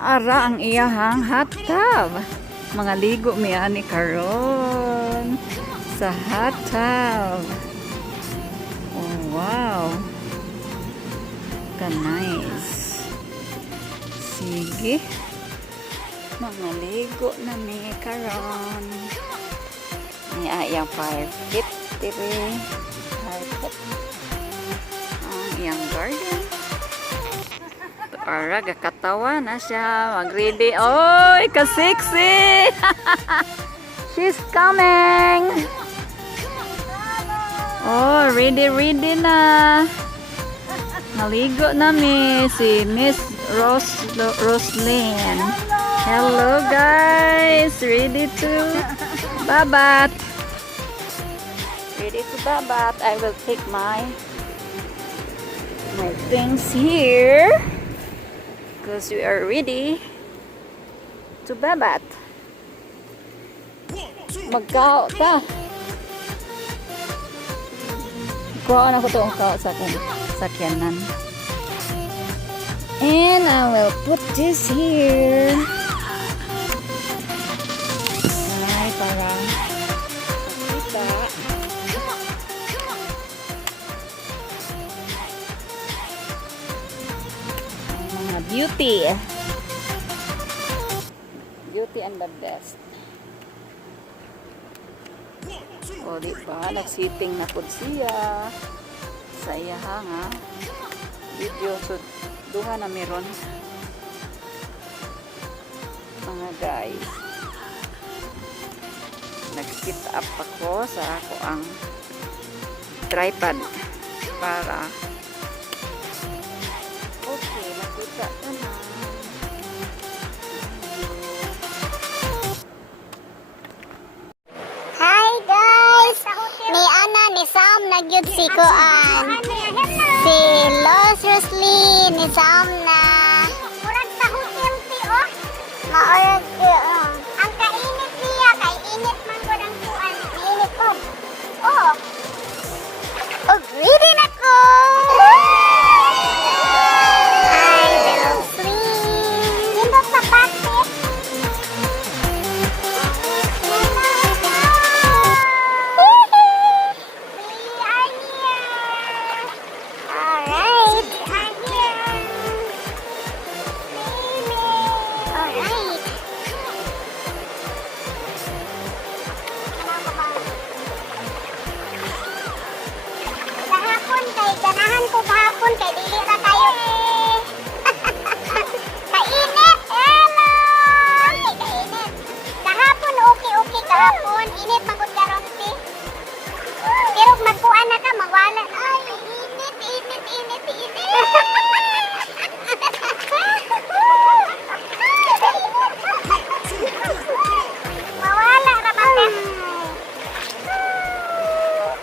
ara ang iyahang hot tub. Mga ligo mi ani karon sa hot tub. Oh wow. Ka nice. Sige. Mga ligo na mi karon. Ni ayang fire pit dire. Carpet. Ang iyang garden. Ara, gakatawa na siya. Mag-ready. Oy, ka-sexy! She's coming! Oh, ready na. Naligo na si Miss Roslyn. Hello, guys! Ready to babat. Ready to babat. I will take my things here. Because we are ready to babat. Magkao ta. Kuhaan ako itong kao sa sakyanan. And I will put this here. Ay, para kita. Beauty and the best. O diba, nagsiting na po siya sa iyahang video. So duha na meron mga guys. Nag-sit up ako sa ako ang tripod para okay, nakita ka na. Hi guys! Ni Ana ni Sam nagyud si Kuan. Si Luz Roslyn ni Sam na. Murag sa hotel ti oh. Maurag ang kainit niya, kay init man ko ng Kuan. Init ko. Oh. Oh, ready na ko. Ganahan ko kahapon kay dili ra tayo. Kainit. Hello. Ay, kainit. Kahapon okay kahapon. Init magud karon si. Pero magkuan na ka mawala. Ay, init. Mawala ra ba ta?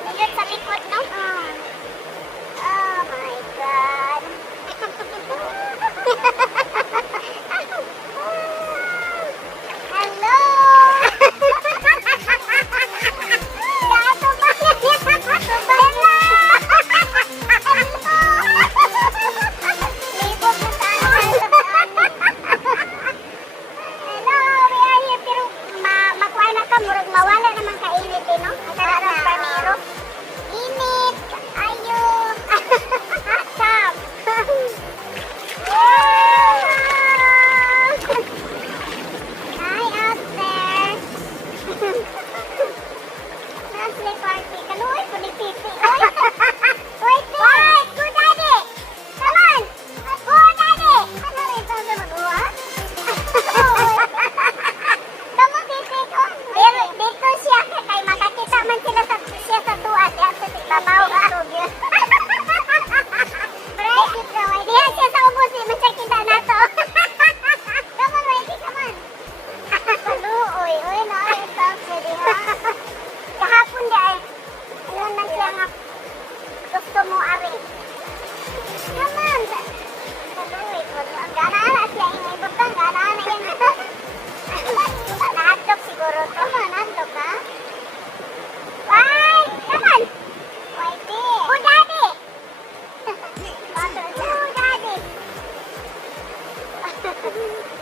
Ayun sa likod no. Oh my God.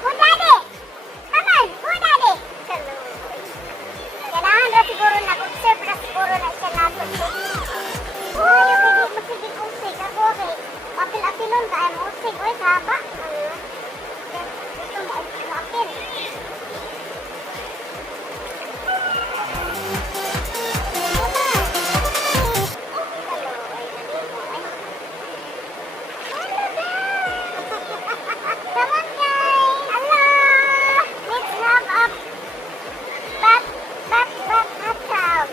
Food daddy! Come on, food daddy! Kailangan na siguro nag-observe na siguro na siya nato. Uy, hindi mo sige kung sig. Ako, okay. Apil-apilon ka, mo sig. Uy, haba. Ito mo, apil. Come on, guys! Hello! Let's have a bat hot tub.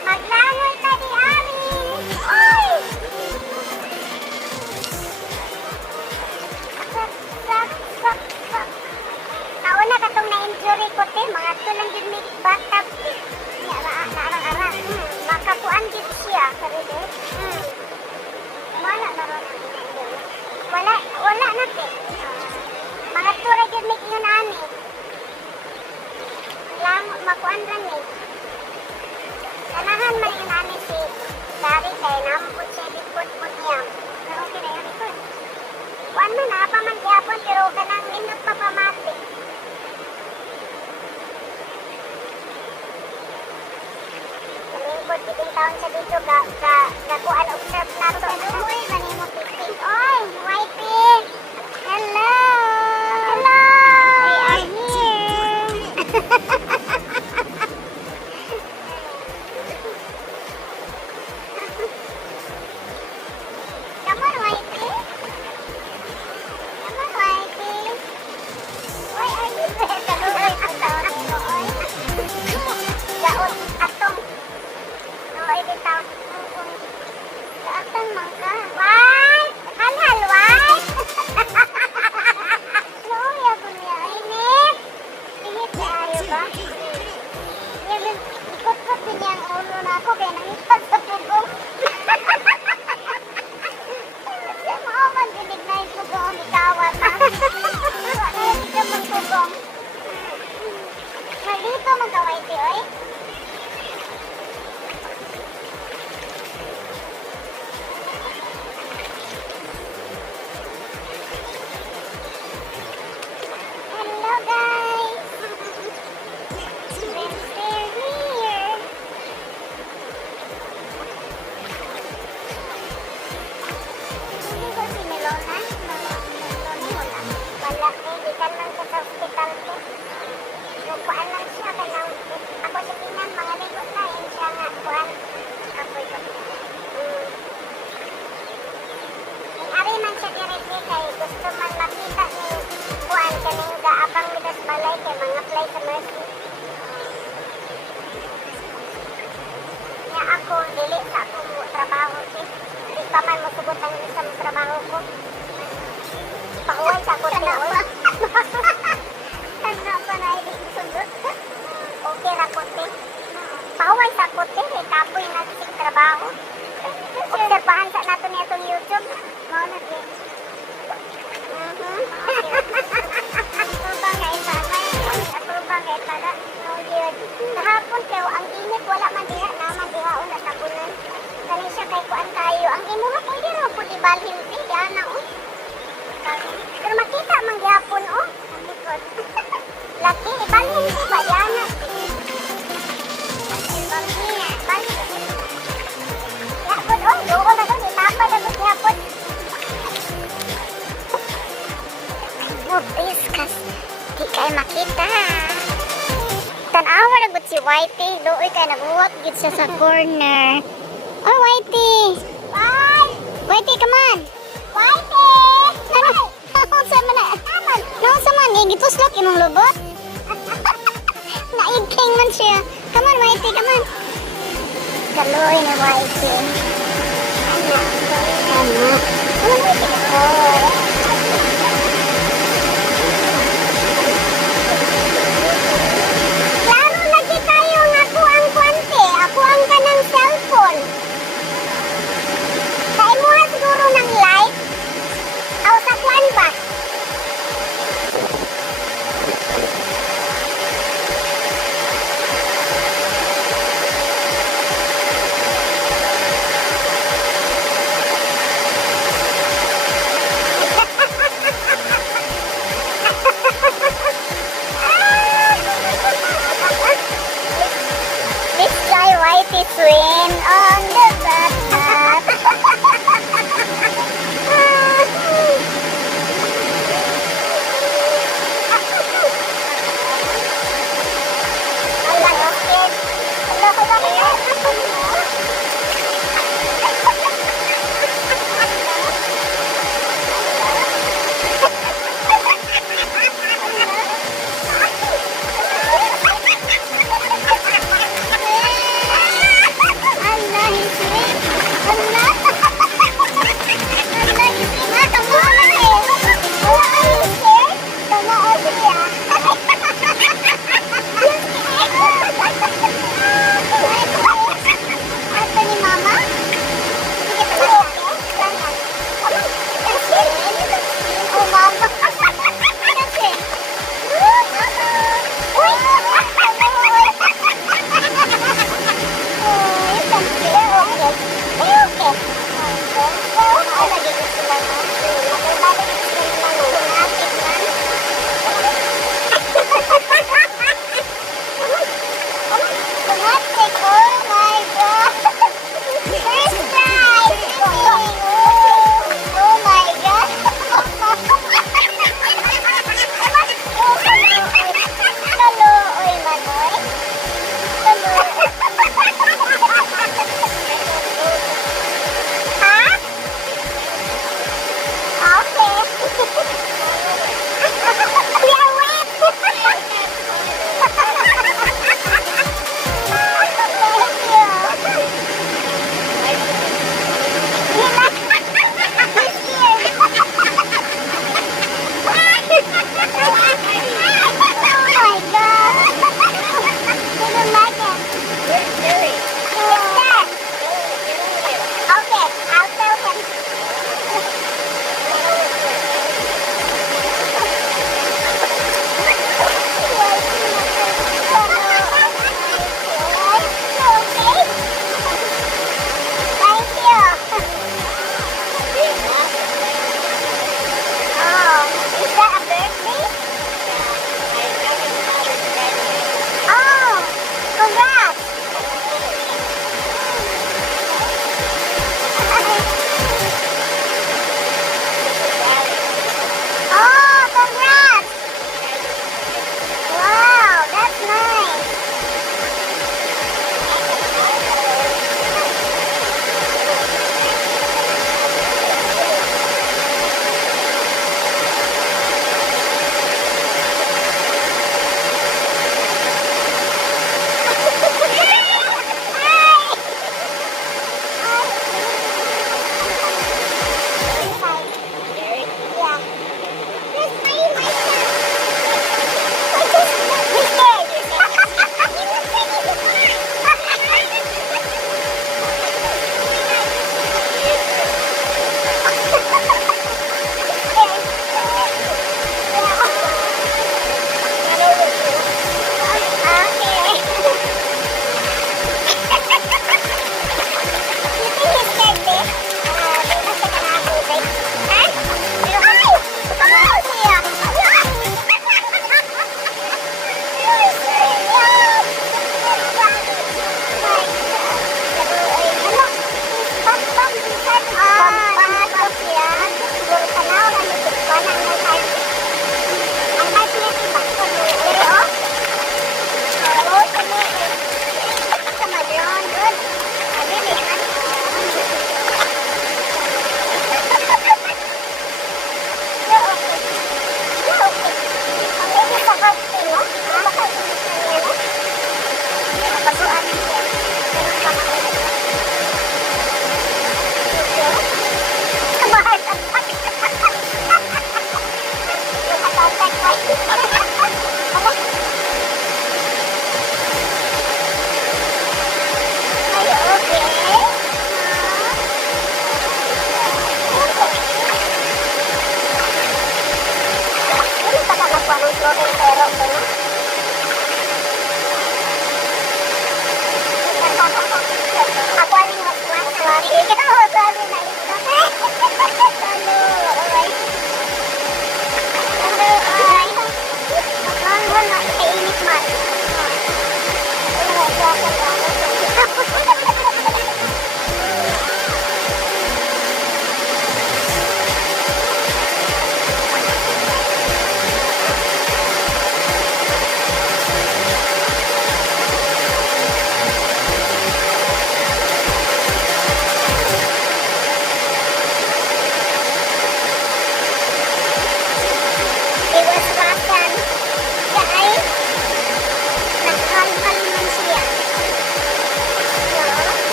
Maglangoy ka di amin! Oy! Nauna ka itong na-injury ko, te. Mga ito lang din may bathtub, te. Naarang-arang. Makakuan din siya. Sarili. Wala na ron. Wala na, te. Mga ito rin din may yun, ani. Lang, makuan rin, eh. Kanahan man yun, ani, si Dari, kaya nampun siya likod-pod niya. Pero okay na yun, likod. Kuan man, pa man gyapon, pero kanang minut pa pamati. Kalingkod, kiting taon sa dito, gakuan, observe na to. Uy, mani mo kiting. Oy, wifey! Hello! Hello! We are here! Come on, wifey! Come on, wifey! Why are you there? Kaluoy ko taon mo, oy. Gaot, atong. Oy, bitaw. Gaatan man ka. Wife! Halhal, wife! Luoy ako niya, init. Init na ayo ba? Ikot-kot din niya ang ulo na ako, kaya nangipat sa pugong. Siya maaman, dinig na yung pugong, ikawan na. Wala yung ikaw mong pugong. Nalito mong kaway, ti, oy. Hello, guys. Friends, they're here. Hindi ko si Melona. Melona wala. Wala, medical lang siya sa hospital ko. Nagkuhan lang siya. Kaya ako sa Pinan, mga ligot na. Yan siya nga, kuhan. Ako ito. Ari man siya directly kay gusto man makita ni kuhan kaning gaabang mitas balay kay mga play sa mercy. Nga ako, dili sa akong trabaho si. Di pa man musubot ang isang trabaho ko. Pahuway sa ako na oy. Tanda pa na hindi sundot. Okay ra ko te. Pahuway sa ako te. Kapoy na si trabaho. Obserbahan sa nato niya itong YouTube. Mao na din. Approve nga ita. Approve nga ita. No yun. Kahapon kayo, ang init wala man diha. Naman diha o natapunan. Kani siya kay kuan tayo. Ang imuha pwede rin po di balhin. Diyan na o. Pero makita man gihapon o. Ang likod. Laki, balhin ko ba? Diyan na. Balhin. Yapon o. Doon na doon. Itapa na doon yapon. No, please, kas di kayo makita. Tanawa na gud si Whitey. Doon kayo naghuwak gid siya sa corner. Oh, Whitey! Whitey, come on! Whitey! Ano? Naunsa man na? Naunsa man? Gituslok imong lubot? Naigking man siya. Come on, Whitey, come on! Kaloy na Whitey. Ano? Come on, Whitey. Oh. Klaro lagi tayo ng ako ang kwante. Ako ang kanang cellphone. Kaimuha siguro ng light. Aw sa kwan ba?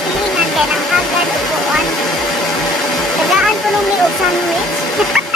Silingan kay nang hagad upuan. Tagaan ko nung may sandwich.